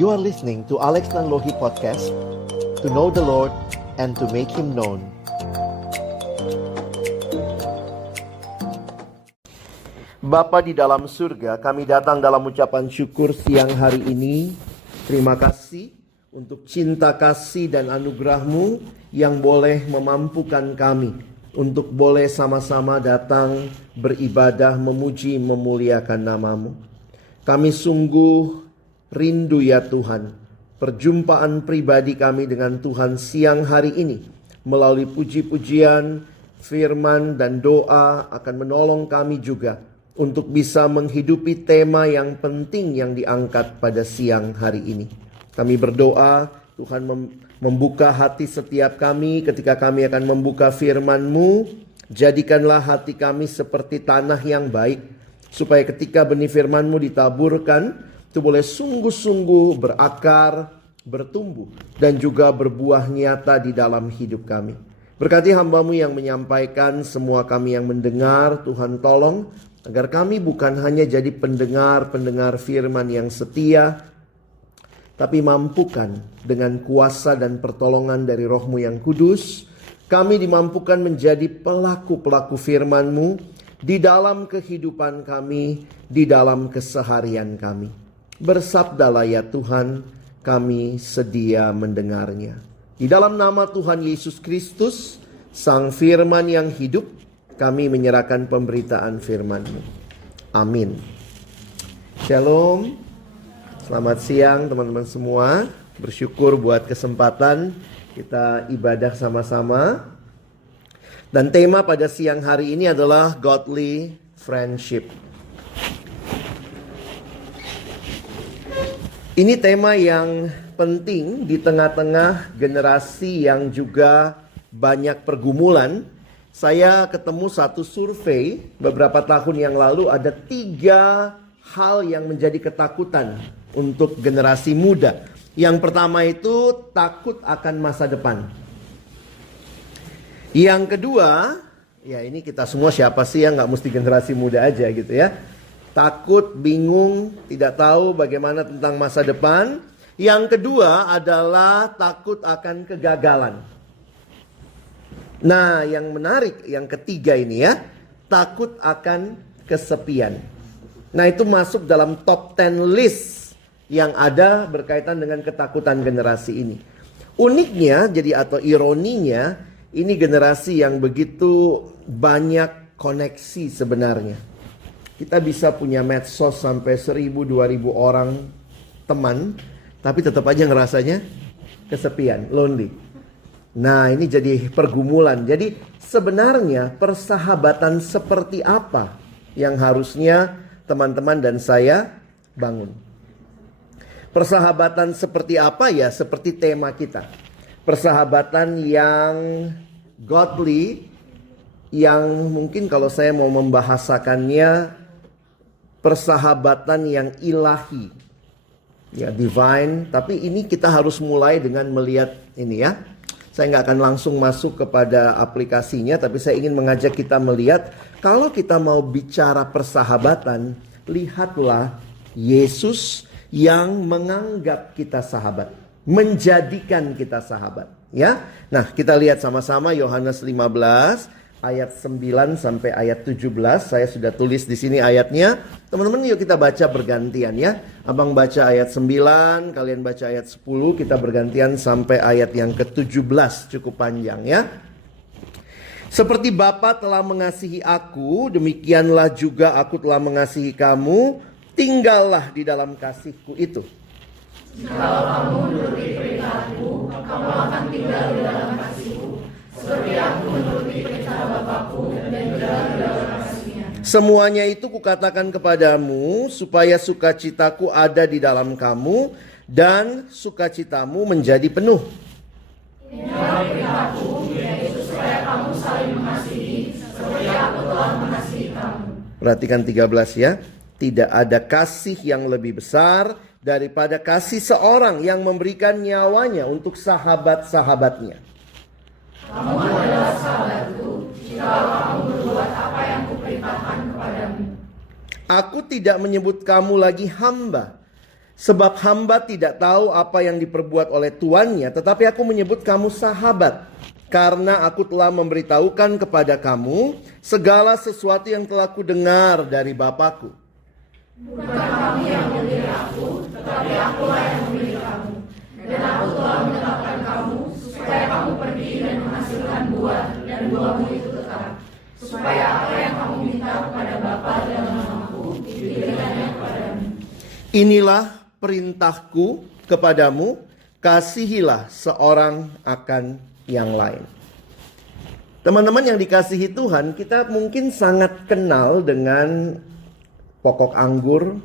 You are listening to Alex Nanlohi Podcast, to know the Lord and to make Him known. Bapa di dalam surga, kami datang dalam ucapan syukur siang hari ini. Terima kasih untuk cinta kasih dan anugerah-Mu yang boleh memampukan kami untuk boleh sama-sama datang beribadah, memuji, memuliakan nama-Mu. Kami sungguh rindu ya Tuhan, perjumpaan pribadi kami dengan Tuhan siang hari ini melalui puji-pujian, firman dan doa akan menolong kami juga untuk bisa menghidupi tema yang penting yang diangkat pada siang hari ini. Kami berdoa Tuhan membuka hati setiap kami ketika kami akan membuka firman-Mu. Jadikanlah hati kami seperti tanah yang baik, supaya ketika benih firman-Mu ditaburkan, itu boleh sungguh-sungguh berakar, bertumbuh, dan juga berbuah nyata di dalam hidup kami. Berkati hamba-Mu yang menyampaikan, semua kami yang mendengar, Tuhan tolong agar kami bukan hanya jadi pendengar-pendengar firman yang setia, tapi mampukan dengan kuasa dan pertolongan dari Roh-Mu yang kudus, kami dimampukan menjadi pelaku-pelaku firman-Mu di dalam kehidupan kami, di dalam keseharian kami. Bersabdalah ya Tuhan, kami sedia mendengarnya. Di dalam nama Tuhan Yesus Kristus, Sang Firman yang hidup, kami menyerahkan pemberitaan firman-Mu. Amin. Shalom. Selamat siang teman-teman semua. Bersyukur buat kesempatan kita ibadah sama-sama. Dan tema pada siang hari ini adalah Godly Friendship. Ini tema yang penting di tengah-tengah generasi yang juga banyak pergumulan. Saya ketemu satu survei beberapa tahun yang lalu, ada 3 hal yang menjadi ketakutan untuk generasi muda. Yang pertama itu takut akan masa depan. Yang kedua, ya ini kita semua siapa sih yang gak mesti generasi muda aja gitu ya. Takut, bingung, tidak tahu bagaimana tentang masa depan. Yang kedua adalah takut akan kegagalan. Nah, yang menarik yang ketiga ini ya, takut akan kesepian. Nah, itu masuk dalam top 10 list yang ada berkaitan dengan ketakutan generasi ini. Uniknya, jadi atau ironinya, ini generasi yang begitu banyak koneksi sebenarnya. Kita bisa punya medsos sampai 1.000-2.000 orang teman, tapi tetap aja ngerasanya kesepian, lonely. Nah, ini jadi pergumulan. Jadi sebenarnya persahabatan seperti apa yang harusnya teman-teman dan saya bangun? Persahabatan seperti apa ya? Seperti tema kita. Persahabatan yang godly, yang mungkin kalau saya mau membahasakannya, persahabatan yang ilahi, ya divine. Tapi ini kita harus mulai dengan melihat ini ya. Saya nggak akan langsung masuk kepada aplikasinya, tapi saya ingin mengajak kita melihat, kalau kita mau bicara persahabatan, lihatlah Yesus yang menganggap kita sahabat, menjadikan kita sahabat. Ya, nah kita lihat sama-sama Yohanes 15. Ayat 9 sampai ayat 17. Saya sudah tulis di sini ayatnya. Teman-teman yuk kita baca bergantian ya. Abang baca ayat 9, kalian baca ayat 10. Kita bergantian sampai ayat yang ke-17. Cukup panjang ya. Seperti Bapa telah mengasihi aku, demikianlah juga aku telah mengasihi kamu. Tinggallah di dalam kasihku itu. Kalau kamu menuruti perintahku, kamu akan tinggal di dalam kasihku, seperti aku menuruti perintah Bapakku dan berjalan di dalam kasihnya. Semuanya itu kukatakan kepadamu, supaya sukacitaku ada di dalam kamu, dan sukacitamu menjadi penuh. Inilah perintahku, yaitu supaya kamu saling mengasihi, seperti aku telah mengasihi kamu. Perhatikan 13 ya. Tidak ada kasih yang lebih besar daripada kasih seorang yang memberikan nyawanya untuk sahabat-sahabatnya. Kamu adalah sahabatku, jika kamu berbuat apa yang kuperintahkan kepada Aku tidak menyebut kamu lagi hamba, sebab hamba tidak tahu apa yang diperbuat oleh tuannya, tetapi aku menyebut kamu sahabat, karena aku telah memberitahukan kepada kamu segala sesuatu yang telah kudengar dari Bapakku. Bukan kamu yang memilih aku, tetapi akulah yang memilih kamu. Dan aku telah menetapkan kamu, supaya kamu pergi dan menghasilkan buah, dan buahmu itu tetap. Supaya apa yang kamu minta kepada Bapa dalam namaku, diberikannya kepadamu. Inilah perintahku kepadamu, kasihilah seorang akan yang lain. Teman-teman yang dikasihi Tuhan, kita mungkin sangat kenal dengan pokok anggur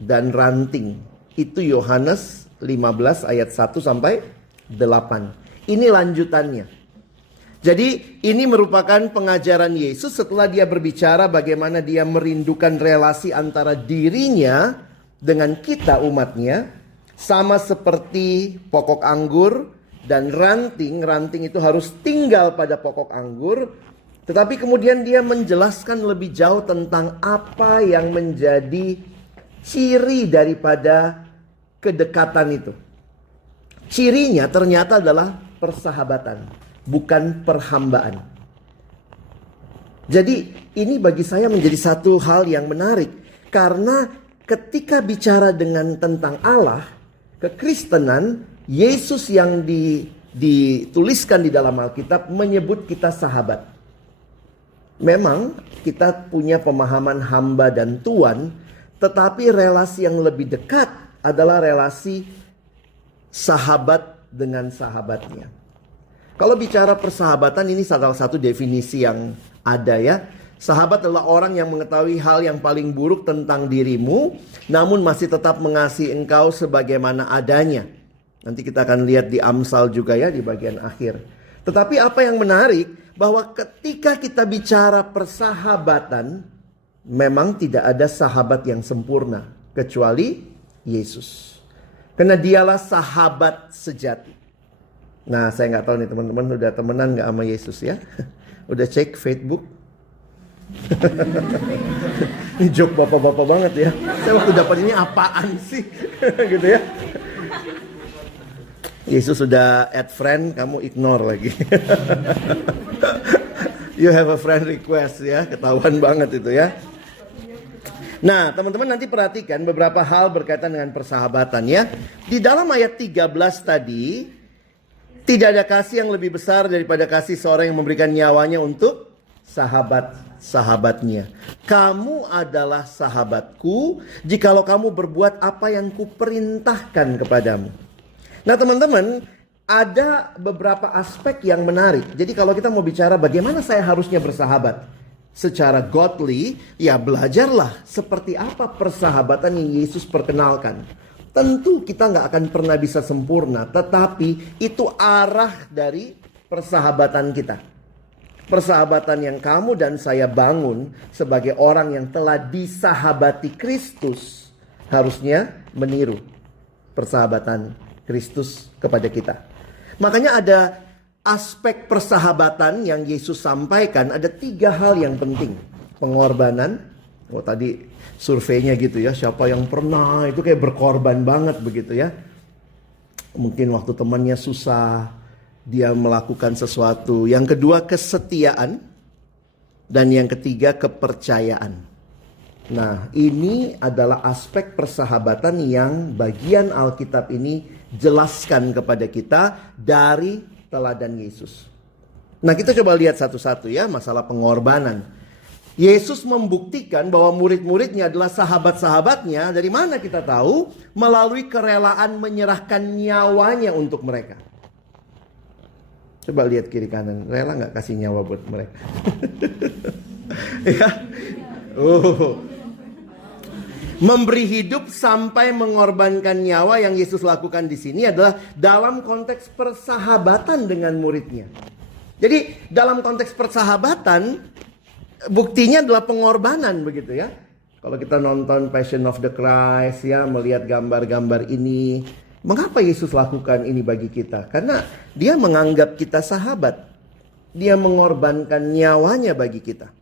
dan ranting. Itu Yohanes 15 ayat 1 sampai 8. Ini lanjutannya. Jadi ini merupakan pengajaran Yesus setelah dia berbicara bagaimana dia merindukan relasi antara dirinya dengan kita umatnya. Sama seperti pokok anggur dan ranting. Ranting itu harus tinggal pada pokok anggur. Tetapi kemudian dia menjelaskan lebih jauh tentang apa yang menjadi ciri daripada kedekatan itu. Cirinya ternyata adalah persahabatan, bukan perhambaan. Jadi ini bagi saya menjadi satu hal yang menarik. Karena ketika bicara tentang Allah, kekristenan, Yesus yang dituliskan di dalam Alkitab menyebut kita sahabat. Memang kita punya pemahaman hamba dan tuan, tetapi relasi yang lebih dekat adalah relasi sahabat dengan sahabatnya. Kalau bicara persahabatan, ini salah satu definisi yang ada ya. Sahabat adalah orang yang mengetahui hal yang paling buruk tentang dirimu, namun masih tetap mengasihi engkau sebagaimana adanya. Nanti kita akan lihat di Amsal juga ya, di bagian akhir. Tetapi apa yang menarik, bahwa ketika kita bicara persahabatan, memang tidak ada sahabat yang sempurna kecuali Yesus. Karena dialah sahabat sejati. Nah, saya nggak tahu nih teman-teman udah temenan nggak sama Yesus ya? Udah cek Facebook? Ini joke bapak-bapak banget ya. Saya waktu dapat ini apaan sih? Gitu ya. Yesus sudah add friend, kamu ignore lagi. You have a friend request ya, ketahuan banget itu ya. Nah, teman-teman nanti perhatikan beberapa hal berkaitan dengan persahabatan ya. Di dalam ayat 13 tadi, tidak ada kasih yang lebih besar daripada kasih seorang yang memberikan nyawanya untuk sahabat-sahabatnya. Kamu adalah sahabatku jikalau kamu berbuat apa yang kuperintahkan kepadamu. Nah teman-teman, ada beberapa aspek yang menarik. Jadi kalau kita mau bicara bagaimana saya harusnya bersahabat secara godly, ya belajarlah seperti apa persahabatan yang Yesus perkenalkan. Tentu kita nggak akan pernah bisa sempurna, tetapi itu arah dari persahabatan kita. Persahabatan yang kamu dan saya bangun sebagai orang yang telah disahabati Kristus harusnya meniru persahabatan Kristus kepada kita. Makanya ada aspek persahabatan yang Yesus sampaikan, ada 3 hal yang penting. Pengorbanan. Oh tadi surveinya gitu ya, siapa yang pernah itu kayak berkorban banget begitu ya. Mungkin waktu temannya susah, dia melakukan sesuatu. Yang kedua kesetiaan. Dan yang ketiga kepercayaan. Nah ini adalah aspek persahabatan yang bagian Alkitab ini jelaskan kepada kita dari teladan Yesus. Nah kita coba lihat satu-satu ya masalah pengorbanan. Yesus membuktikan bahwa murid-muridnya adalah sahabat-sahabatnya. Dari mana kita tahu? Melalui kerelaan menyerahkan nyawanya untuk mereka. Coba lihat kiri kanan. Rela gak kasih nyawa buat mereka? Ya. Memberi hidup sampai mengorbankan nyawa yang Yesus lakukan di sini adalah dalam konteks persahabatan dengan muridnya. Jadi dalam konteks persahabatan, buktinya adalah pengorbanan begitu ya. Kalau kita nonton Passion of the Christ ya, melihat gambar-gambar ini, mengapa Yesus lakukan ini bagi kita? Karena dia menganggap kita sahabat. Dia mengorbankan nyawanya bagi kita.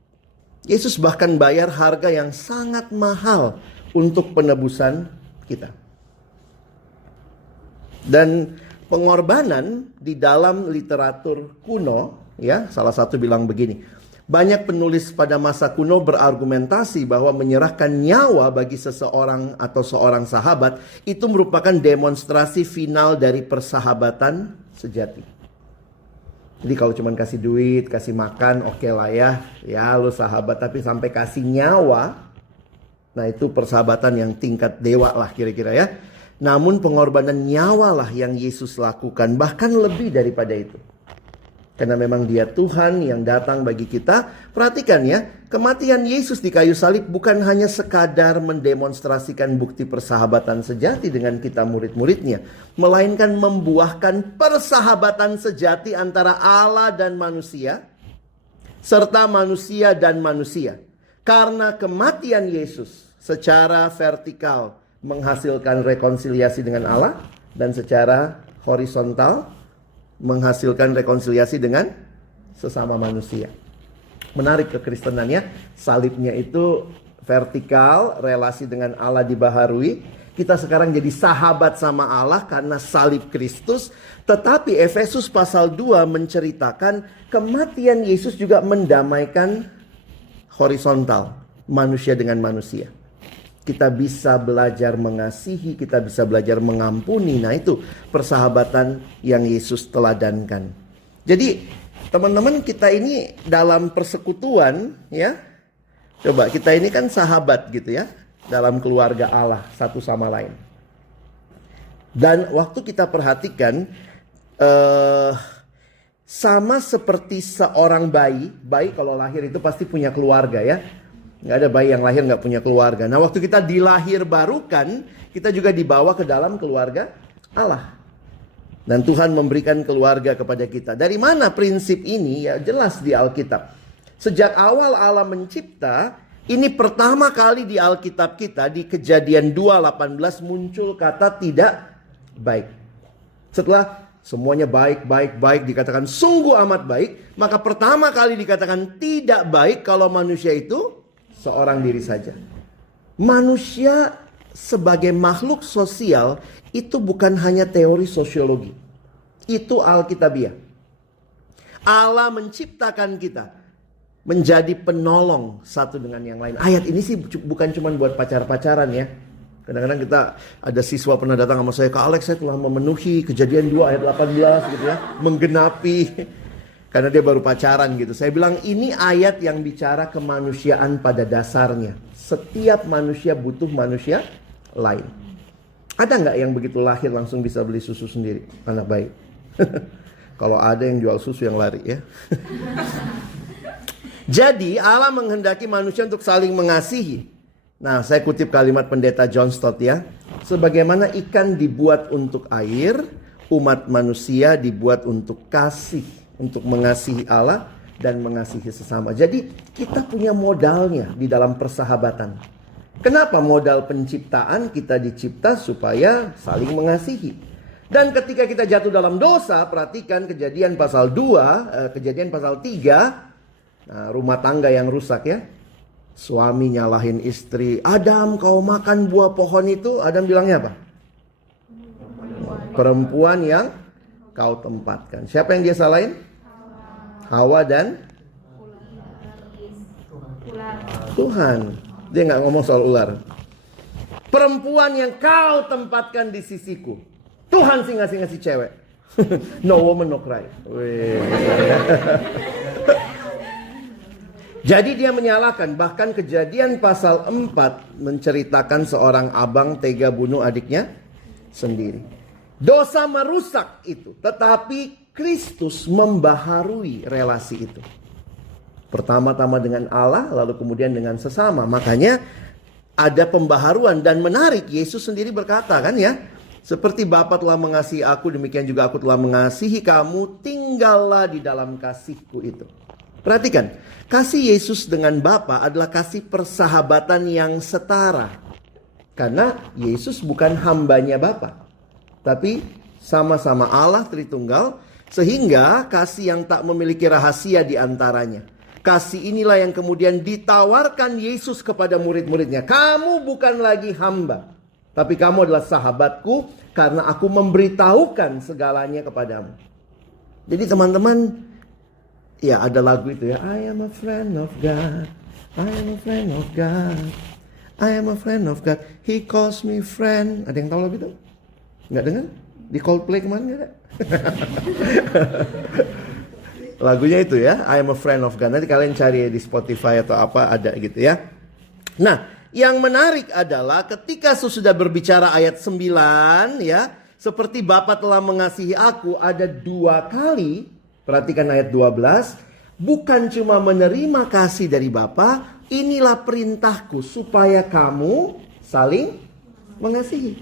Yesus bahkan bayar harga yang sangat mahal untuk penebusan kita. Dan pengorbanan di dalam literatur kuno, ya, salah satu bilang begini. Banyak penulis pada masa kuno berargumentasi bahwa menyerahkan nyawa bagi seseorang atau seorang sahabat itu merupakan demonstrasi final dari persahabatan sejati. Jadi kalau cuma kasih duit, kasih makan, oke lah ya lu sahabat, tapi sampai kasih nyawa, nah itu persahabatan yang tingkat dewa lah kira-kira ya. Namun pengorbanan nyawa lah yang Yesus lakukan, bahkan lebih daripada itu. Karena memang dia Tuhan yang datang bagi kita. Perhatikan ya, kematian Yesus di kayu salib bukan hanya sekadar mendemonstrasikan bukti persahabatan sejati dengan kita murid-muridnya. Melainkan membuahkan persahabatan sejati antara Allah dan manusia. Serta manusia dan manusia. Karena kematian Yesus secara vertikal menghasilkan rekonsiliasi dengan Allah. Dan secara horizontal menghasilkan rekonsiliasi dengan sesama manusia. Menarik kekristenannya, salibnya itu vertikal, relasi dengan Allah dibaharui. Kita sekarang jadi sahabat sama Allah karena salib Kristus. Tetapi Efesus pasal 2 menceritakan kematian Yesus juga mendamaikan horizontal, manusia dengan manusia. Kita bisa belajar mengasihi, kita bisa belajar mengampuni. Nah itu persahabatan yang Yesus teladankan. Jadi teman-teman, kita ini dalam persekutuan ya. Coba kita ini kan sahabat gitu ya. Dalam keluarga Allah satu sama lain. Dan waktu kita perhatikan sama seperti seorang bayi. Bayi kalau lahir itu pasti punya keluarga ya. Nggak ada bayi yang lahir nggak punya keluarga. Nah waktu kita dilahir barukan, kita juga dibawa ke dalam keluarga Allah. Dan Tuhan memberikan keluarga kepada kita. Dari mana prinsip ini? Ya jelas di Alkitab. Sejak awal Allah mencipta, ini pertama kali di Alkitab kita, di Kejadian 2:18 muncul kata tidak baik. Setelah semuanya baik, dikatakan sungguh amat baik. Maka pertama kali dikatakan tidak baik kalau manusia itu seorang diri saja. Manusia sebagai makhluk sosial itu bukan hanya teori sosiologi. Itu Alkitabiah. Allah menciptakan kita menjadi penolong satu dengan yang lain. Ayat ini sih bukan cuma buat pacar-pacaran ya. Kadang-kadang kita ada siswa pernah datang sama saya, Kak Alex, saya telah memenuhi Kejadian 2 ayat 18 gitu ya, menggenapi. Karena dia baru pacaran gitu. Saya bilang ini ayat yang bicara kemanusiaan pada dasarnya. Setiap manusia butuh manusia lain. Ada nggak yang begitu lahir langsung bisa beli susu sendiri? Anak baik. Kalau ada yang jual susu yang lari ya. Jadi Allah menghendaki manusia untuk saling mengasihi. Nah saya kutip kalimat pendeta John Stott ya. Sebagaimana ikan dibuat untuk air, umat manusia dibuat untuk kasih. Untuk mengasihi Allah dan mengasihi sesama. Jadi kita punya modalnya di dalam persahabatan. Kenapa modal penciptaan? Kita dicipta supaya saling mengasihi. Dan ketika kita jatuh dalam dosa, perhatikan Kejadian pasal 2, Kejadian pasal 3. Nah, rumah tangga yang rusak ya. Suami nyalahin istri. Adam, kau makan buah pohon itu. Adam bilangnya apa? Perempuan yang kau tempatkan. Siapa yang dia salahin? Hawa dan Tuhan. Dia nggak ngomong soal ular. Perempuan yang kau tempatkan di sisiku. Tuhan sih ngasih cewek. No woman no cry. Jadi dia menyalahkan. Bahkan Kejadian pasal 4 menceritakan seorang abang tega bunuh adiknya sendiri. Dosa merusak itu. Tetapi Kristus membaharui relasi itu. Pertama-tama dengan Allah, lalu kemudian dengan sesama. Makanya ada pembaharuan. Dan menarik, Yesus sendiri berkata kan ya, seperti Bapa telah mengasihi aku, demikian juga aku telah mengasihi kamu, tinggallah di dalam kasihku itu. Perhatikan, kasih Yesus dengan Bapa adalah kasih persahabatan yang setara. Karena Yesus bukan hambanya Bapa, tapi sama-sama Allah Tritunggal. Sehingga kasih yang tak memiliki rahasia di antaranya. Kasih inilah yang kemudian ditawarkan Yesus kepada murid-muridnya. Kamu bukan lagi hamba, tapi kamu adalah sahabatku karena aku memberitahukan segalanya kepadamu. Jadi teman-teman, ya ada lagu itu ya. I am a friend of God. I am a friend of God. I am a friend of God. He calls me friend. Ada yang tahu lagu itu? Nggak dengar? Di Coldplay kemarin nggak ada? Lagunya itu ya, I am a friend of God. Nanti kalian cari di Spotify atau apa, ada gitu ya. Nah, yang menarik adalah ketika sudah berbicara ayat 9 ya, seperti Bapa telah mengasihi aku, ada 2 kali. Perhatikan ayat 12. Bukan cuma menerima kasih dari Bapa, inilah perintahku supaya kamu saling mengasihi.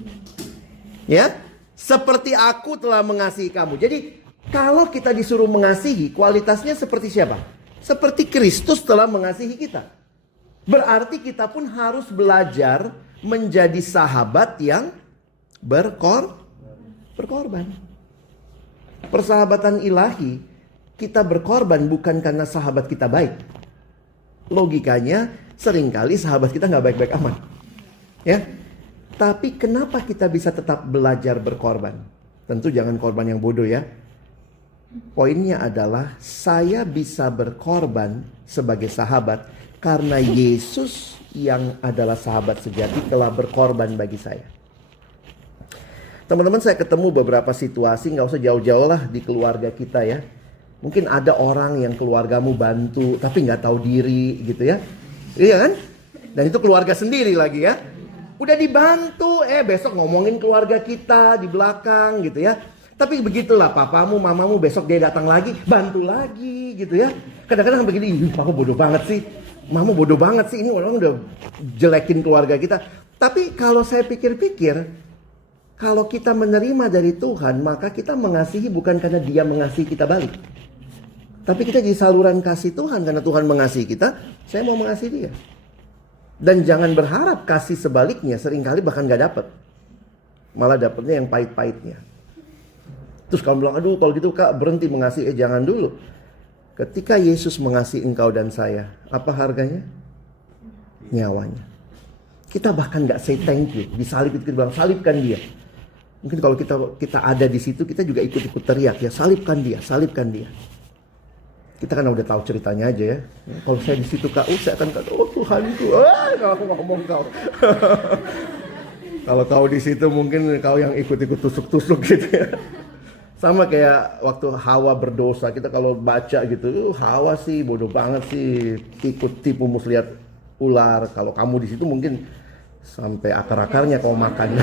Ya, seperti aku telah mengasihi kamu. Jadi kalau kita disuruh mengasihi, kualitasnya seperti siapa? Seperti Kristus telah mengasihi kita. Berarti kita pun harus belajar menjadi sahabat yang berkorban. Persahabatan ilahi, kita berkorban bukan karena sahabat kita baik. Logikanya seringkali sahabat kita nggak baik-baik amat. Ya, tapi kenapa kita bisa tetap belajar berkorban? Tentu jangan korban yang bodoh ya. Poinnya adalah saya bisa berkorban sebagai sahabat karena Yesus yang adalah sahabat sejati telah berkorban bagi saya. Teman-teman, saya ketemu beberapa situasi, nggak usah jauh-jauh lah di keluarga kita ya. Mungkin ada orang yang keluargamu bantu tapi nggak tahu diri gitu ya. Iya kan? Dan itu keluarga sendiri lagi ya. Udah dibantu, besok ngomongin keluarga kita di belakang gitu ya. Tapi begitulah, papamu, mamamu besok dia datang lagi, bantu lagi gitu ya. Kadang-kadang begini, papa bodoh banget sih, mama bodoh banget sih, ini orang udah jelekin keluarga kita. Tapi kalau saya pikir-pikir, kalau kita menerima dari Tuhan, maka kita mengasihi bukan karena dia mengasihi kita balik. Tapi kita jadi saluran kasih Tuhan karena Tuhan mengasihi kita, saya mau mengasihi dia. Dan jangan berharap kasih sebaliknya, seringkali bahkan gak dapet. Malah dapetnya yang pahit-pahitnya. Terus kamu bilang, aduh kalau gitu Kak berhenti mengasihi. Jangan dulu. Ketika Yesus mengasihi engkau dan saya, apa harganya? Nyawanya. Kita bahkan gak say thank you. Disalib itu kita bilang, salibkan dia. Mungkin kalau kita ada di situ, kita juga ikut-ikut teriak ya, salibkan dia, salibkan dia. Kita kan udah tahu ceritanya aja ya. Kalau saya di situ Kak, saya akan kata, oh Tuhanku, kalau aku ngomong kau. Kalau kau di situ mungkin kau yang ikut-ikut tusuk-tusuk gitu ya. Sama kayak waktu Hawa berdosa, kita kalau baca gitu, Hawa sih bodoh banget sih, ikut tipu muslihat ular. Kalau kamu di situ mungkin sampai akar-akarnya kau makan.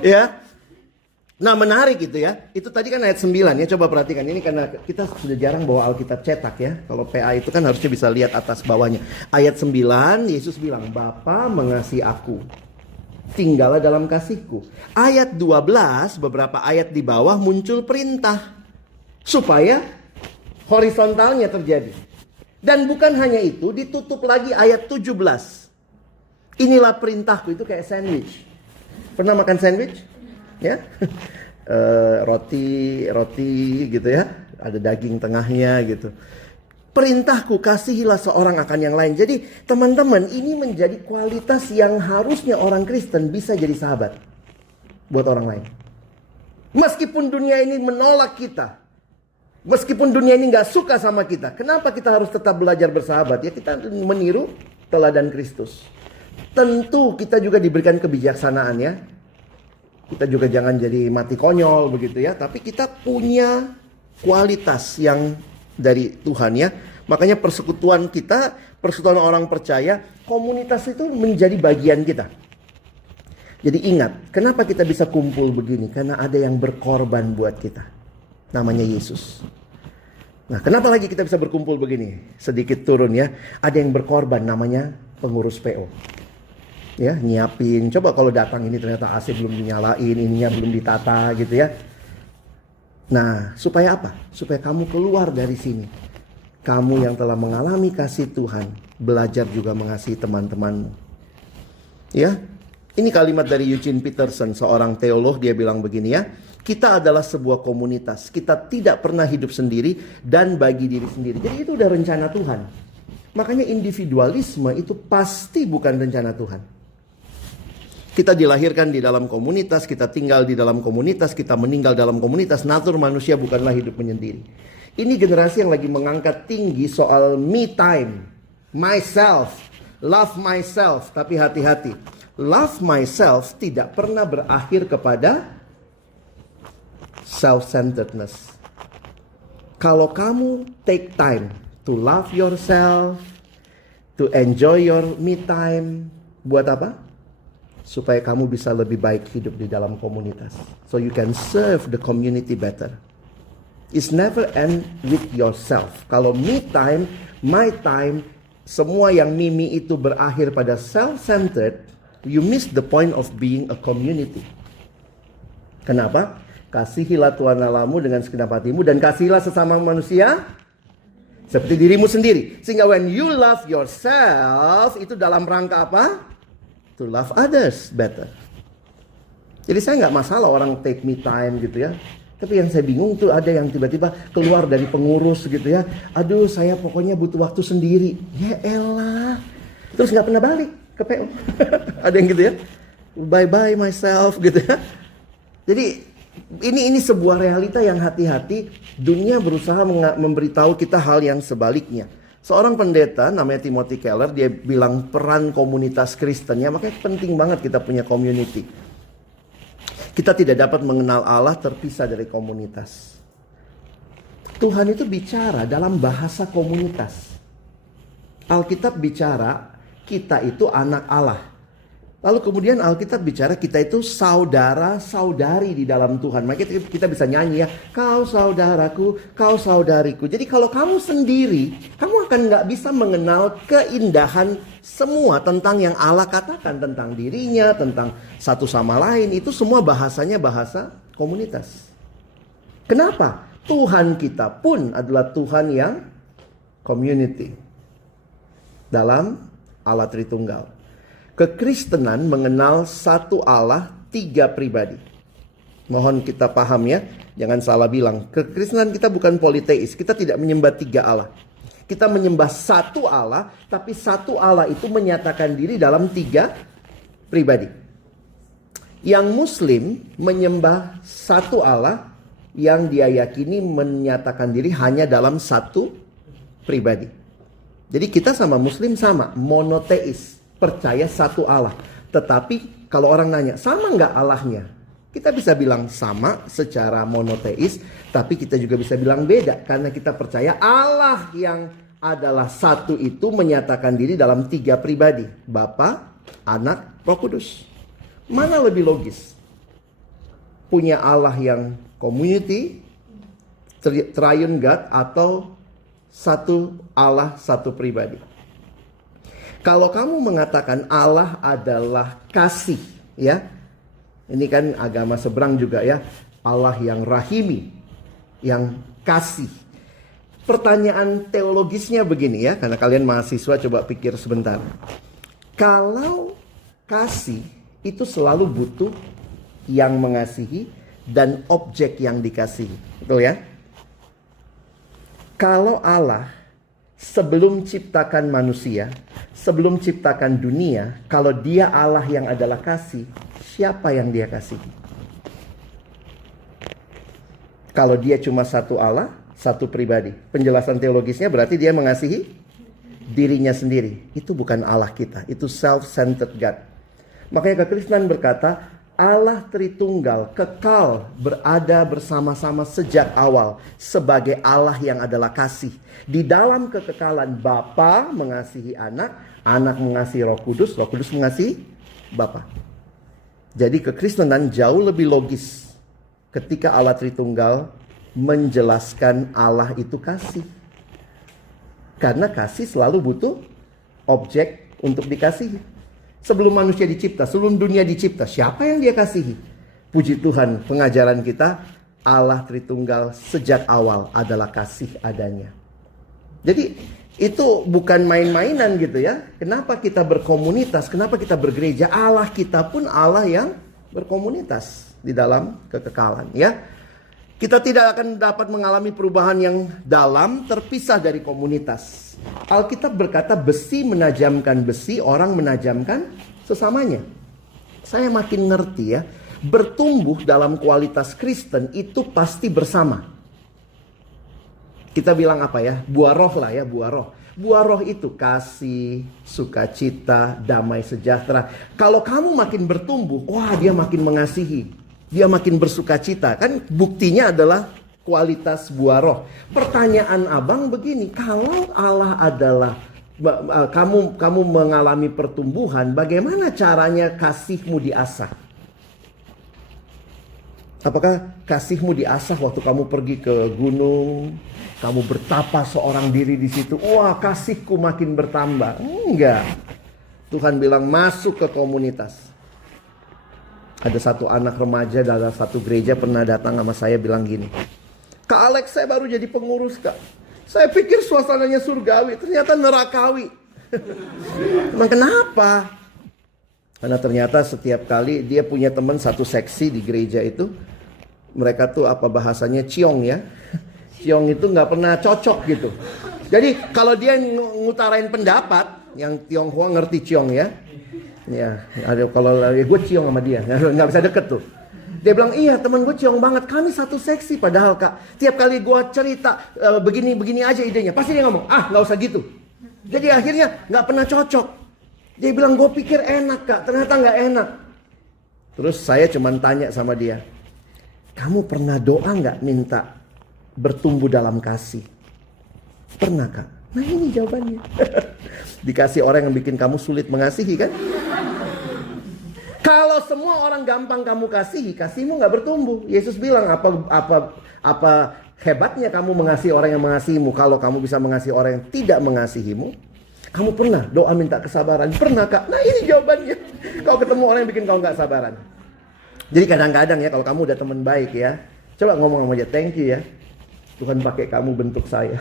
Ya. Nah, menarik gitu ya. Itu tadi kan ayat 9 ya, coba perhatikan. Ini karena kita sudah jarang bawa Alkitab cetak ya. Kalau PA itu kan harusnya bisa lihat atas bawahnya. Ayat 9, Yesus bilang, Bapa mengasihi aku, tinggallah dalam kasihku. Ayat 12, beberapa ayat di bawah muncul perintah supaya horizontalnya terjadi. Dan bukan hanya itu, ditutup lagi ayat 17. Inilah perintahku, itu kayak sandwich. Pernah makan sandwich? Ya, roti gitu ya, ada daging tengahnya gitu. Perintahku, kasihilah seorang akan yang lain. Jadi teman-teman, ini menjadi kualitas yang harusnya orang Kristen bisa jadi sahabat buat orang lain. Meskipun dunia ini menolak kita, meskipun dunia ini gak suka sama kita, kenapa kita harus tetap belajar bersahabat? Ya kita meniru teladan Kristus. Tentu kita juga diberikan kebijaksanaan ya. Kita juga jangan jadi mati konyol begitu ya. Tapi kita punya kualitas yang dari Tuhan ya. Makanya persekutuan kita, persekutuan orang percaya, komunitas itu menjadi bagian kita. Jadi ingat, kenapa kita bisa kumpul begini? Karena ada yang berkorban buat kita. Namanya Yesus. Nah, kenapa lagi kita bisa berkumpul begini? Sedikit turun ya. Ada yang berkorban, namanya pengurus PO. Ya, nyiapin. Coba kalau datang ini ternyata AC belum dinyalain, ininya belum ditata gitu ya. Nah, supaya apa? Supaya kamu keluar dari sini. Kamu yang telah mengalami kasih Tuhan, belajar juga mengasihi teman-temanmu. Ya, Ini kalimat dari Eugene Peterson, seorang teolog. Dia bilang begini ya, kita adalah sebuah komunitas. Kita tidak pernah hidup sendiri dan bagi diri sendiri. Jadi itu udah rencana Tuhan. Makanya individualisme itu pasti bukan rencana Tuhan. Kita dilahirkan di dalam komunitas, kita tinggal di dalam komunitas, kita meninggal dalam komunitas. Natur manusia bukanlah hidup menyendiri. Ini generasi yang lagi mengangkat tinggi soal me time, myself, love myself. Tapi hati-hati, love myself tidak pernah berakhir kepada self-centeredness. Kalau kamu take time to love yourself, to enjoy your me time, buat apa? Supaya kamu bisa lebih baik hidup di dalam komunitas. So you can serve the community better. It's never end with yourself. Kalau me time, my time, semua yang mimi itu berakhir pada self-centered, you miss the point of being a community. Kenapa? Kasihilah Tuhan Allahmu dengan segenap hatimu dan kasihilah sesama manusia seperti dirimu sendiri. Sehingga when you love yourself, itu dalam rangka apa? To love others better. Jadi saya nggak masalah orang take me time gitu ya. Tapi yang saya bingung tuh ada yang tiba-tiba keluar dari pengurus gitu ya. Aduh, saya pokoknya butuh waktu sendiri. Ya elah. Terus nggak pernah balik ke PO. Ada yang gitu ya. Bye-bye myself gitu ya. Jadi ini sebuah realita yang hati-hati. Dunia berusaha memberitahu kita hal yang sebaliknya. Seorang pendeta namanya Timothy Keller, dia bilang peran komunitas Kristennya, makanya penting banget kita punya community. Kita tidak dapat mengenal Allah terpisah dari komunitas. Tuhan itu bicara dalam bahasa komunitas. Alkitab bicara kita itu anak Allah. Lalu kemudian Alkitab bicara kita itu saudara-saudari di dalam Tuhan. Makanya kita bisa nyanyi ya, kau saudaraku, kau saudariku. Jadi kalau kamu sendiri, kamu akan gak bisa mengenal keindahan semua tentang yang Allah katakan. Tentang dirinya, tentang satu sama lain. Itu semua bahasanya bahasa komunitas. Kenapa? Tuhan kita pun adalah Tuhan yang community. Dalam Allah Tritunggal. Kekristenan mengenal satu Allah, 3 pribadi. Mohon kita paham ya, jangan salah bilang. Kekristenan kita bukan politeis, kita tidak menyembah 3 Allah. Kita menyembah satu Allah, tapi satu Allah itu menyatakan diri dalam 3 pribadi. Yang Muslim menyembah satu Allah yang dia yakini menyatakan diri hanya dalam 1 pribadi. Jadi kita sama Muslim sama, monoteis. Percaya satu Allah. Tetapi kalau orang nanya, sama nggak Allahnya? Kita bisa bilang sama secara monoteis. Tapi kita juga bisa bilang beda. Karena kita percaya Allah yang adalah satu itu menyatakan diri dalam 3 pribadi. Bapa, Anak, Roh Kudus. Mana lebih logis? Punya Allah yang community, triune God, atau satu Allah, satu pribadi? Kalau kamu mengatakan Allah adalah kasih, ya. Ini kan agama seberang juga ya. Allah yang rahimi, yang kasih. Pertanyaan teologisnya begini ya, karena kalian mahasiswa coba pikir sebentar. Kalau kasih itu selalu butuh yang mengasihi dan objek yang dikasihi. Betul ya? Kalau Allah sebelum ciptakan manusia, sebelum ciptakan dunia, kalau dia Allah yang adalah kasih, siapa yang dia kasihi? Kalau dia cuma satu Allah, satu pribadi. Penjelasan teologisnya berarti dia mengasihi dirinya sendiri. Itu bukan Allah kita, itu self-centered God. Makanya kekristenan berkata, Allah Tritunggal kekal berada bersama-sama sejak awal sebagai Allah yang adalah kasih. Di dalam kekekalan Bapa mengasihi Anak, Anak mengasihi Roh Kudus mengasihi Bapa. Jadi kekristenan jauh lebih logis ketika Allah Tritunggal menjelaskan Allah itu kasih. Karena kasih selalu butuh objek untuk dikasihi. Sebelum manusia dicipta, sebelum dunia dicipta, siapa yang dia kasihi? Puji Tuhan, pengajaran kita, Allah Tritunggal sejak awal adalah kasih adanya. Jadi Itu bukan main-mainan gitu ya. Kenapa kita berkomunitas? Kenapa kita bergereja? Allah kita pun Allah yang berkomunitas di dalam kekekalan ya. Kita tidak akan dapat mengalami perubahan yang dalam terpisah dari komunitas. Alkitab berkata besi menajamkan besi, orang menajamkan sesamanya. Saya makin ngerti ya. Bertumbuh dalam kualitas Kristen itu pasti bersama. Kita bilang apa ya? Buah roh lah ya, buah roh. Buah roh itu kasih, sukacita, damai sejahtera. Kalau kamu makin bertumbuh, wah dia makin mengasihi. Dia makin bersukacita. Kan buktinya adalah kualitas buah roh. Pertanyaan abang begini, kalau Allah adalah kamu mengalami pertumbuhan, bagaimana caranya kasihmu diasah? Apakah kasihmu diasah waktu kamu pergi ke gunung, kamu bertapa seorang diri di situ, wah kasihku makin bertambah? Enggak. Tuhan bilang masuk ke komunitas. Ada satu anak remaja dalam satu gereja pernah datang sama saya bilang gini, Kak Alex, saya baru jadi pengurus Kak. Saya pikir suasananya surgawi, ternyata nerakawi. Emang kenapa? Karena ternyata setiap kali dia punya teman satu seksi di gereja itu, mereka tuh apa bahasanya ciong ya. Ciong itu nggak pernah cocok gitu. Jadi kalau dia ngutarain pendapat, yang Tionghoa ngerti ciong ya. Ya, ada kalau gue ciong sama dia, nggak bisa deket tuh. Dia bilang, iya teman gue ciong banget, kami satu seksi. Padahal Kak, tiap kali gue cerita begini aja idenya, pasti dia ngomong, nggak usah gitu. Jadi akhirnya nggak pernah cocok. Dia bilang, gue pikir enak Kak, ternyata nggak enak. Terus saya cuman tanya sama dia, kamu pernah doa nggak minta bertumbuh dalam kasih? Pernah Kak? Nah ini jawabannya. Dikasih orang yang bikin kamu sulit mengasihi kan? Kalau semua orang gampang kamu kasihi, kasihmu nggak bertumbuh. Yesus bilang, apa hebatnya kamu mengasihi orang yang mengasihimu kalau kamu bisa mengasihi orang yang tidak mengasihimu? Kamu pernah doa minta kesabaran? Pernah Kak? Nah ini jawabannya. Kau ketemu orang yang bikin kau nggak sabaran. Jadi kadang-kadang ya kalau kamu udah teman baik ya, coba ngomong sama dia, thank you ya. Tuhan pakai kamu bentuk saya.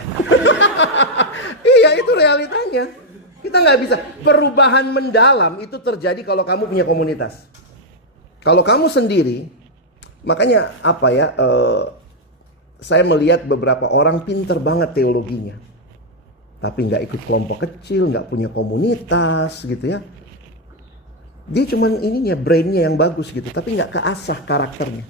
Iya itu realitanya. Kita nggak bisa. Perubahan mendalam itu terjadi kalau kamu punya komunitas. Kalau kamu sendiri, makanya apa ya? Saya melihat beberapa orang pinter banget teologinya, tapi nggak ikut kelompok kecil, nggak punya komunitas gitu ya. Dia cuman ininya, brainnya yang bagus gitu, tapi nggak keasah karakternya.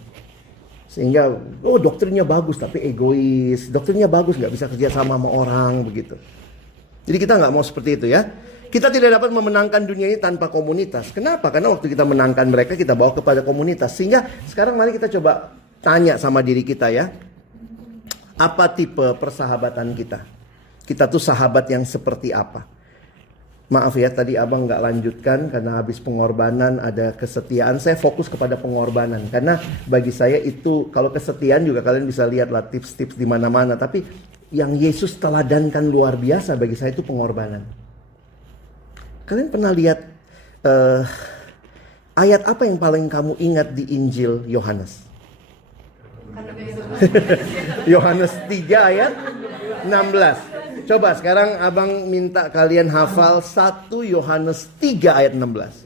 Sehingga, doktrinnya bagus tapi egois, doktrinnya bagus nggak bisa kerja sama orang begitu. Jadi kita nggak mau seperti itu ya. Kita tidak dapat memenangkan dunia ini tanpa komunitas. Kenapa? Karena waktu kita menangkan mereka, kita bawa kepada komunitas. Sehingga sekarang mari kita coba tanya sama diri kita ya. Apa tipe persahabatan kita? Kita tuh sahabat yang seperti apa? Maaf ya tadi abang nggak lanjutkan karena habis pengorbanan ada kesetiaan. Saya fokus kepada pengorbanan karena bagi saya itu kalau kesetiaan juga kalian bisa lihatlah tips-tips di mana-mana. Tapi yang Yesus teladankan luar biasa bagi saya itu pengorbanan. Kalian pernah lihat ayat apa yang paling kamu ingat di Injil Yohanes? Yohanes 3 ayat 16. Coba sekarang abang minta kalian hafal 1 Yohanes 3 ayat 16.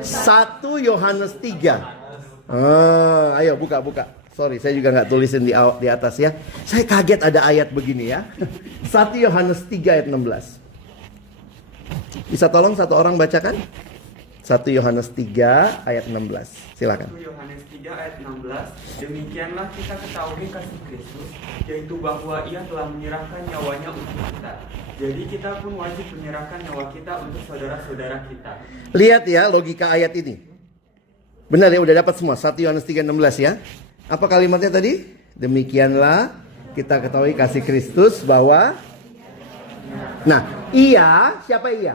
1 Yohanes 3. Ayo buka. Sorry saya juga nggak tulisin di atas ya. Saya kaget ada ayat begini ya. 1 Yohanes 3 ayat 16. Bisa tolong satu orang bacakan? 1 Yohanes 3 ayat 16. Silakan. 1 Yohanes 3 ayat 16. Demikianlah kita ketahui kasih Kristus, yaitu bahwa Ia telah menyerahkan nyawanya untuk kita. Jadi kita pun wajib menyerahkan nyawa kita untuk saudara-saudara kita. Lihat ya logika ayat ini. Benar ya, udah dapat semua. 1 Yohanes 3:16 ya. Apa kalimatnya tadi? Demikianlah kita ketahui kasih Kristus bahwa Ia, siapa Ia?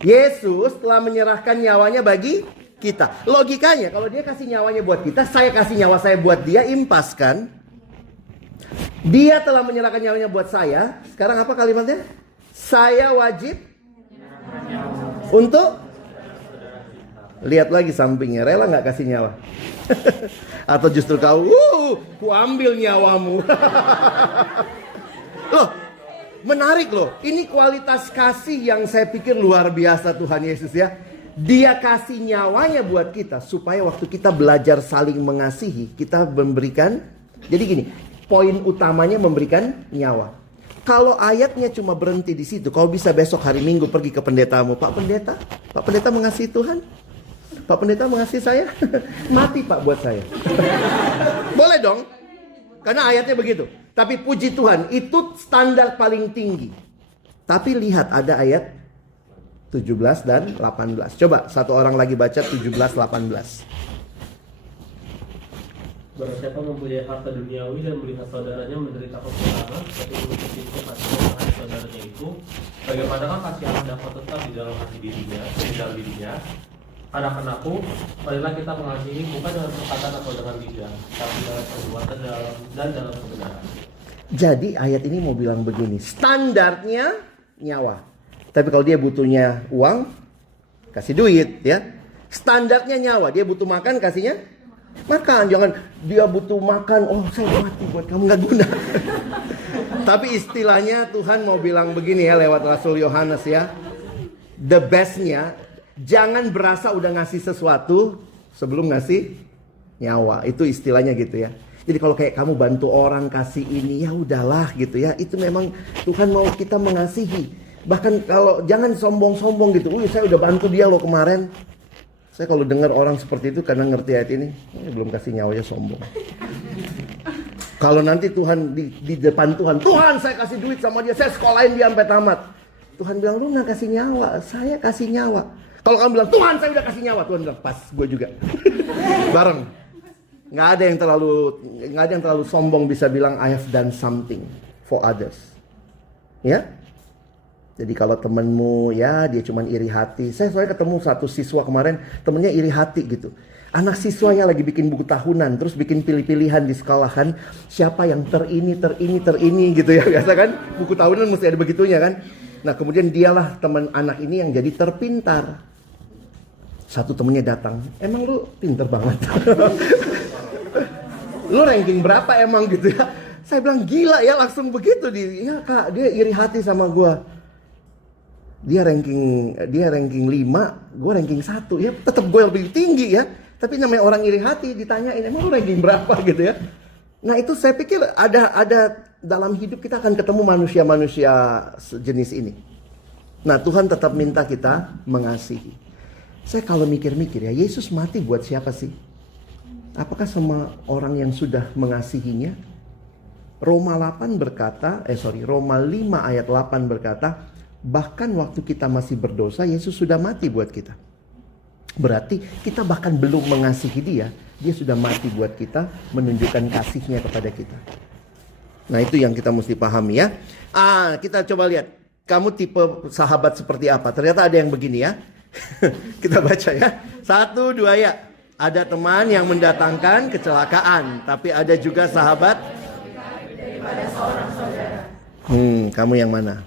Yesus telah menyerahkan nyawanya bagi kita. Logikanya kalau dia kasih nyawanya buat kita, saya kasih nyawa saya buat dia, impas kan? Dia telah menyerahkan nyawanya buat saya. Sekarang apa kalimatnya? Saya wajib untuk lihat lagi sampingnya, rela nggak kasih nyawa? Atau justru kau, ku ambil nyawamu. Loh, menarik loh. Ini kualitas kasih yang saya pikir luar biasa Tuhan Yesus ya. Dia kasih nyawanya buat kita supaya waktu kita belajar saling mengasihi, kita memberikan. Jadi gini, poin utamanya memberikan nyawa. Kalau ayatnya cuma berhenti di situ, kau bisa besok hari Minggu pergi ke pendetamu, Pak Pendeta mengasihi Tuhan, Pak Pendeta mengasihi saya, mati Pak buat saya. Boleh dong, karena ayatnya begitu. Tapi puji Tuhan, itu standar paling tinggi. Tapi lihat ada ayat 17 dan 18. Coba satu orang lagi baca 17-18. Barang siapa mempunyai harta duniawi dan melihat saudaranya menderita kekurangan, tapi menutup pintu kasih terhadap saudaranya itu, bagaimanakah kasih Allah dapat tetap di dalam hati dirinya, di dalam dirinya? Anak-anakku, marilah kita mengasihi bukan dengan perkataan atau dengan lidah, tapi dalam perbuatan dan dalam kebenaran. Jadi ayat ini mau bilang begini, standarnya nyawa. Tapi kalau dia butuhnya uang, kasih duit ya. Standarnya nyawa, dia butuh makan, kasihnya makan. Jangan dia butuh makan, oh saya mati buat kamu, nggak guna. Tapi istilahnya Tuhan mau bilang begini ya lewat Rasul Yohanes ya. The bestnya, jangan berasa udah ngasih sesuatu sebelum ngasih nyawa. Itu istilahnya gitu ya. Jadi kalau kayak kamu bantu orang kasih ini, ya udahlah gitu ya. Itu memang Tuhan mau kita mengasihi. Bahkan kalau jangan sombong-sombong gitu. Saya udah bantu dia loh kemarin. Saya kalau dengar orang seperti itu karena ngerti ayat ini, belum kasih nyawanya sombong. Kalau nanti Tuhan di depan Tuhan saya kasih duit sama dia, saya sekolahin dia sampai tamat. Tuhan bilang, lu nggak kasih nyawa, saya kasih nyawa. Kalau kamu bilang, Tuhan saya udah kasih nyawa, Tuhan bilang, pas, gue juga. Bareng. Nggak ada yang terlalu sombong bisa bilang I have done something for others. Ya. Jadi kalau temenmu ya dia cuman iri hati. Saya soalnya ketemu satu siswa kemarin, temennya iri hati gitu. Anak siswanya lagi bikin buku tahunan, terus bikin pilih-pilihan di sekolahan. Siapa yang terini gitu ya. Biasa kan buku tahunan mesti ada begitunya kan. Nah kemudian dialah teman anak ini yang jadi terpintar. Satu temennya datang, emang lu pinter banget. Lu ranking berapa emang gitu ya. Saya bilang gila ya langsung begitu. Ya kak dia iri hati sama gua. Dia ranking 5, gue ranking 1 ya, tetap gue lebih tinggi ya. Tapi namanya orang iri hati ditanyain emang lu ranking berapa gitu ya. Nah itu saya pikir ada dalam hidup kita akan ketemu manusia-manusia sejenis ini. Nah Tuhan tetap minta kita mengasihi. Saya kalau mikir-mikir ya, Yesus mati buat siapa sih? Apakah semua orang yang sudah mengasihinya? Roma 5 ayat 8 berkata, bahkan waktu kita masih berdosa, Yesus sudah mati buat kita. Berarti kita bahkan belum mengasihi dia, dia sudah mati buat kita, menunjukkan kasihnya kepada kita. Nah itu yang kita mesti pahami ya. Kita coba lihat, kamu tipe sahabat seperti apa? Ternyata ada yang begini ya. Kita baca ya. 1, 2 ya. Ada teman yang mendatangkan kecelakaan, tapi ada juga sahabat daripada seorang saudara. Kamu yang mana?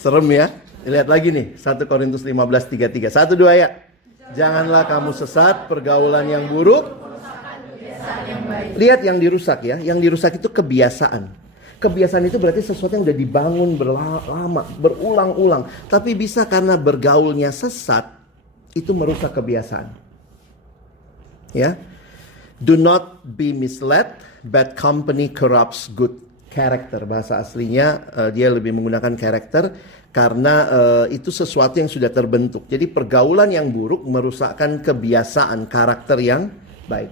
Serem ya. Lihat lagi nih 1 Korintus 15:33. 1, 2 ya. Janganlah kamu sesat pergaulan yang buruk. Lihat yang dirusak ya. Yang dirusak itu kebiasaan. Kebiasaan itu berarti sesuatu yang udah dibangun lama, berulang-ulang. Tapi bisa karena bergaulnya sesat, itu merusak kebiasaan. Ya. Do not be misled. Bad company corrupts good character. Bahasa aslinya dia lebih menggunakan karakter karena itu sesuatu yang sudah terbentuk. Jadi pergaulan yang buruk merusakkan kebiasaan karakter yang baik.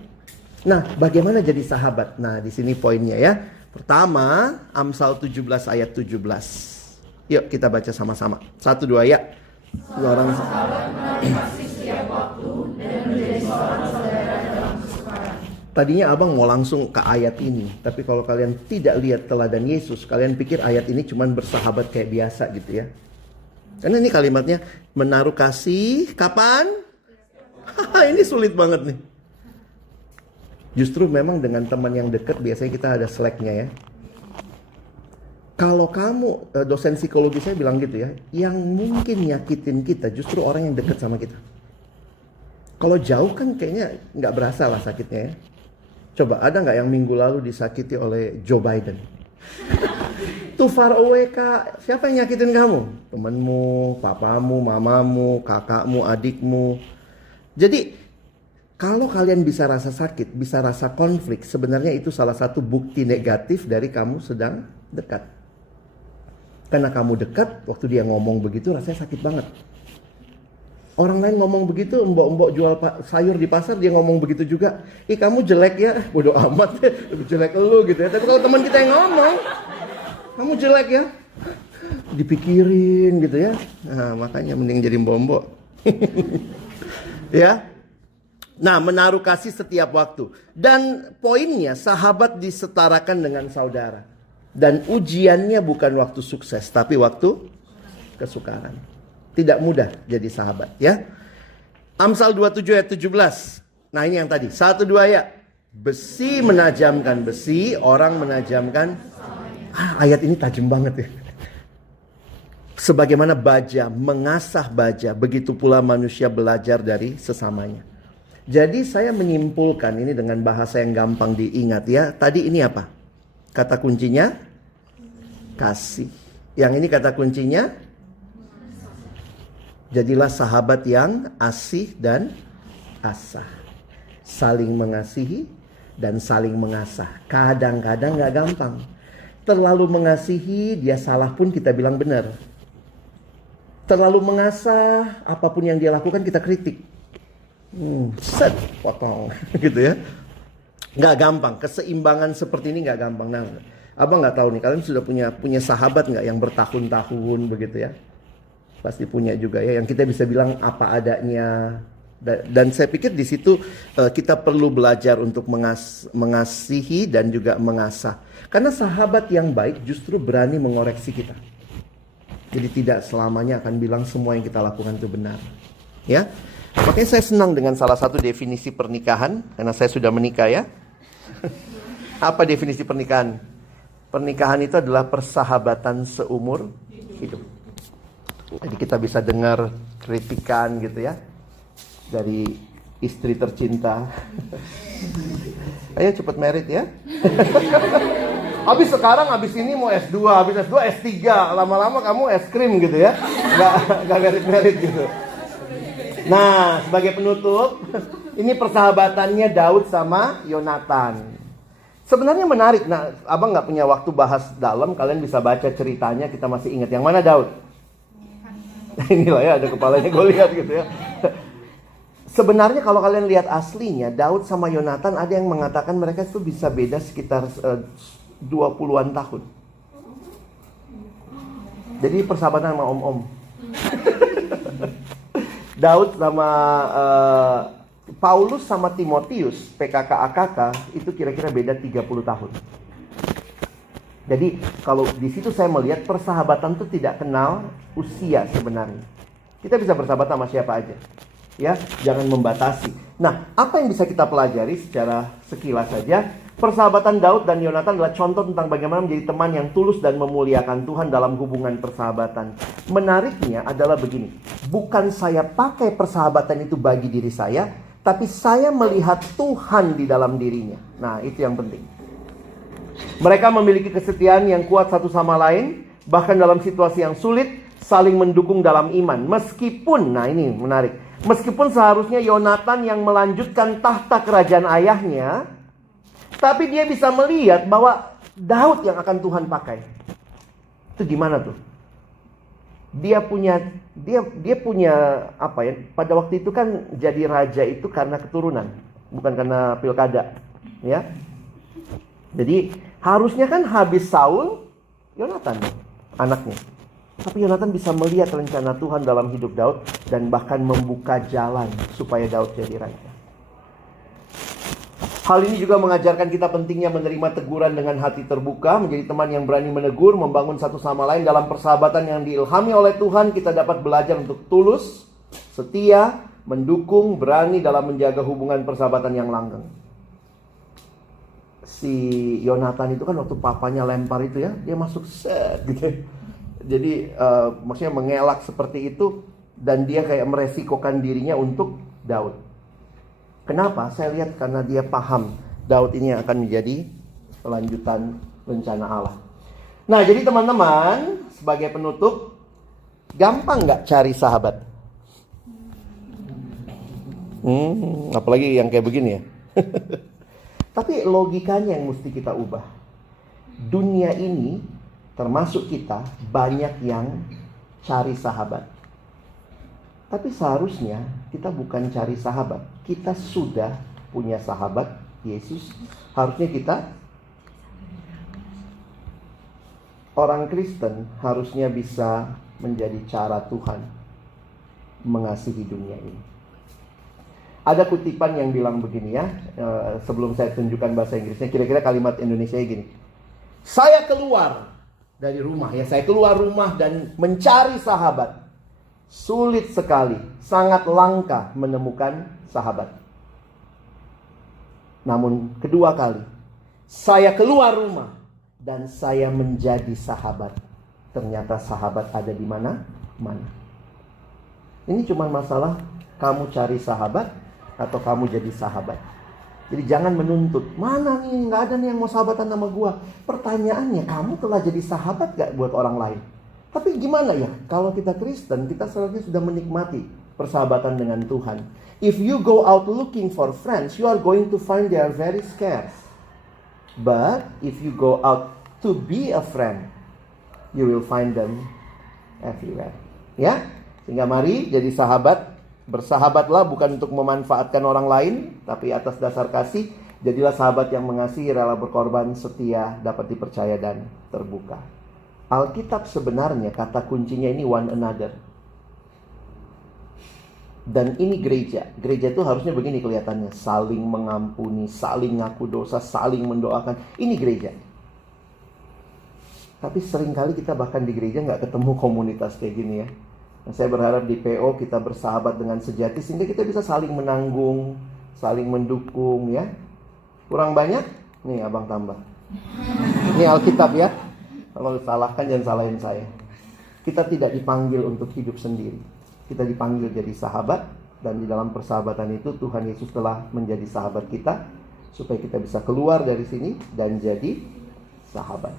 Nah, bagaimana jadi sahabat? Nah, di sini poinnya ya. Pertama, Amsal 17 ayat 17. Yuk kita baca sama-sama. 1, 2 ya. Orang sahabat kasih setiap waktu dan menjadi seorang saudara dalam kesukaran. Tadinya abang mau langsung ke ayat ini. Tapi kalau kalian tidak lihat teladan Yesus, kalian pikir ayat ini cuma bersahabat kayak biasa gitu ya. Karena ini kalimatnya menaruh kasih kapan? Ini sulit banget nih. Justru memang dengan teman yang dekat biasanya kita ada slacknya ya. Kalau kamu, dosen psikologi saya bilang gitu ya, yang mungkin nyakitin kita justru orang yang dekat sama kita. Kalau jauh kan kayaknya nggak berasa lah sakitnya ya. Coba ada nggak yang minggu lalu disakiti oleh Joe Biden? Too far away kak. Siapa yang nyakitin kamu? Temenmu, papamu, mamamu, kakakmu, adikmu. Jadi kalau kalian bisa rasa sakit, bisa rasa konflik, sebenarnya itu salah satu bukti negatif dari kamu sedang dekat. Karena kamu dekat, waktu dia ngomong begitu rasanya sakit banget. Orang lain ngomong begitu, mbok-mbok jual sayur di pasar, dia ngomong begitu juga. Ih kamu jelek ya, bodoh amat ya, lebih jelek lu gitu ya. Tapi kalau teman kita yang ngomong, kamu jelek ya, dipikirin gitu ya. Nah makanya mending jadi mbok-mbok. Ya. Nah menaruh kasih setiap waktu. Dan poinnya sahabat disetarakan dengan saudara. Dan ujiannya bukan waktu sukses, tapi waktu kesukaran. Tidak mudah jadi sahabat ya. Amsal 27 ayat 17. Nah ini yang tadi. 1, 2 ayat. Besi menajamkan besi, orang menajamkan. Ayat ini tajam banget ya. Sebagaimana baja mengasah baja, begitu pula manusia belajar dari sesamanya. Jadi saya menyimpulkan ini dengan bahasa yang gampang diingat ya. Tadi ini apa? Kata kuncinya kasih. Yang ini kata kuncinya jadilah sahabat yang asih dan asah. Saling mengasihi dan saling mengasah. Kadang-kadang gak gampang. Terlalu mengasihi, dia salah pun kita bilang benar. Terlalu mengasah, apapun yang dia lakukan kita kritik. Set, potong. Gitu ya. Gak gampang, keseimbangan seperti ini gak gampang. Nah, abang gak tahu nih, kalian sudah punya sahabat gak yang bertahun-tahun begitu ya? Pasti punya juga ya, yang kita bisa bilang apa adanya. Dan saya pikir di situ kita perlu belajar untuk mengasihi dan juga mengasah. Karena sahabat yang baik justru berani mengoreksi kita. Jadi tidak selamanya akan bilang semua yang kita lakukan itu benar. Ya, makanya saya senang dengan salah satu definisi pernikahan, karena saya sudah menikah ya. Apa definisi pernikahan? Pernikahan itu adalah persahabatan seumur hidup. Jadi kita bisa dengar kritikan gitu ya dari istri tercinta. Ayo cepet merit ya. Habis ini mau S2, habis S2 S3, lama-lama kamu es krim gitu ya. Gak merit gitu. Nah, sebagai penutup, ini persahabatannya Daud sama Yonatan. Sebenarnya menarik. Nah, abang gak punya waktu bahas dalam, kalian bisa baca ceritanya, kita masih ingat. Yang mana Daud? Inilah ya, ada kepalanya gue lihat gitu ya. Sebenarnya kalau kalian lihat aslinya, Daud sama Yonatan ada yang mengatakan mereka itu bisa beda sekitar 20-an tahun. Jadi persahabatan sama om-om. Daud sama Paulus sama Timotius, PKK AKK, itu kira-kira beda 30 tahun. Jadi kalau di situ saya melihat persahabatan itu tidak kenal usia sebenarnya. Kita bisa bersahabat sama siapa aja. Ya, jangan membatasi. Nah, apa yang bisa kita pelajari secara sekilas saja? Persahabatan Daud dan Yonatan adalah contoh tentang bagaimana menjadi teman yang tulus dan memuliakan Tuhan dalam hubungan persahabatan. Menariknya adalah begini. Bukan saya pakai persahabatan itu bagi diri saya, tapi saya melihat Tuhan di dalam dirinya. Nah, itu yang penting. Mereka memiliki kesetiaan yang kuat satu sama lain, bahkan dalam situasi yang sulit, saling mendukung dalam iman. Meskipun, nah ini menarik, meskipun seharusnya Yonatan yang melanjutkan tahta kerajaan ayahnya, tapi dia bisa melihat bahwa Daud yang akan Tuhan pakai. Itu gimana tuh? Dia punya apa ya? Pada waktu itu kan jadi raja itu karena keturunan, bukan karena pilkada, ya. Jadi harusnya kan habis Saul, Yonatan anaknya. Tapi Yonatan bisa melihat rencana Tuhan dalam hidup Daud dan bahkan membuka jalan supaya Daud jadi raja. Hal ini juga mengajarkan kita pentingnya menerima teguran dengan hati terbuka, menjadi teman yang berani menegur, membangun satu sama lain dalam persahabatan yang diilhami oleh Tuhan. Kita dapat belajar untuk tulus, setia, mendukung, berani dalam menjaga hubungan persahabatan yang langgeng. Si Yonatan itu kan waktu papanya lempar itu ya, dia masuk set gitu. Jadi maksudnya mengelak seperti itu, dan dia kayak meresikokan dirinya untuk Daud. Kenapa? Saya lihat karena dia paham Daud ini akan menjadi lanjutan rencana Allah. Nah, jadi teman-teman, sebagai penutup, gampang nggak cari sahabat? Apalagi yang kayak begini ya. Tapi logikanya yang mesti kita ubah. Dunia ini, termasuk kita, banyak yang cari sahabat. Tapi seharusnya kita bukan cari sahabat. Kita sudah punya sahabat, Yesus. Harusnya kita, orang Kristen, harusnya bisa menjadi cara Tuhan mengasihi dunia ini. Ada kutipan yang bilang begini ya, sebelum saya tunjukkan bahasa Inggrisnya, kira-kira kalimat Indonesia gini. Saya keluar dari rumah, ya saya keluar rumah dan mencari sahabat. Sulit sekali, sangat langka menemukan sahabat. Namun kedua kali, saya keluar rumah dan saya menjadi sahabat. Ternyata sahabat ada di mana? Ini cuma masalah kamu cari sahabat atau kamu jadi sahabat. Jadi jangan menuntut, mana nih, gak ada nih yang mau sahabatan sama gua. Pertanyaannya, kamu telah jadi sahabat gak buat orang lain? Tapi gimana ya, kalau kita Kristen, kita seharusnya sudah menikmati persahabatan dengan Tuhan. If you go out looking for friends, you are going to find they are very scarce. But if you go out to be a friend, you will find them everywhere. Ya, sehingga mari jadi sahabat. Bersahabatlah bukan untuk memanfaatkan orang lain, tapi atas dasar kasih. Jadilah sahabat yang mengasihi, rela berkorban, setia, dapat dipercaya dan terbuka. Alkitab sebenarnya kata kuncinya ini one another. Dan ini gereja. Gereja itu harusnya begini kelihatannya. Saling mengampuni, saling ngaku dosa, saling mendoakan. Ini gereja. Tapi seringkali kita bahkan di gereja gak ketemu komunitas kayak gini ya. Nah, saya berharap di PO kita bersahabat dengan sejati, sehingga kita bisa saling menanggung, saling mendukung ya. Kurang banyak? Nih abang tambah. Ini Alkitab ya. Kalau salahkan jangan salahin saya. Kita tidak dipanggil untuk hidup sendiri. Kita dipanggil jadi sahabat. Dan di dalam persahabatan itu Tuhan Yesus telah menjadi sahabat kita, supaya kita bisa keluar dari sini dan jadi sahabat.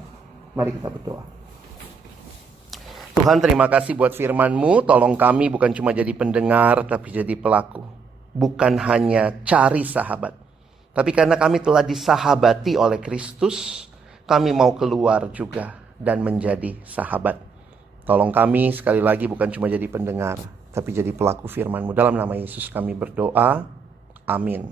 Mari kita berdoa. Tuhan, terima kasih buat firman-Mu. Tolong kami bukan cuma jadi pendengar, tapi jadi pelaku. Bukan hanya cari sahabat, tapi karena kami telah disahabati oleh Kristus, kami mau keluar juga dan menjadi sahabat. Tolong kami sekali lagi bukan cuma jadi pendengar, tapi jadi pelaku firman-Mu. Dalam nama Yesus kami berdoa. Amin.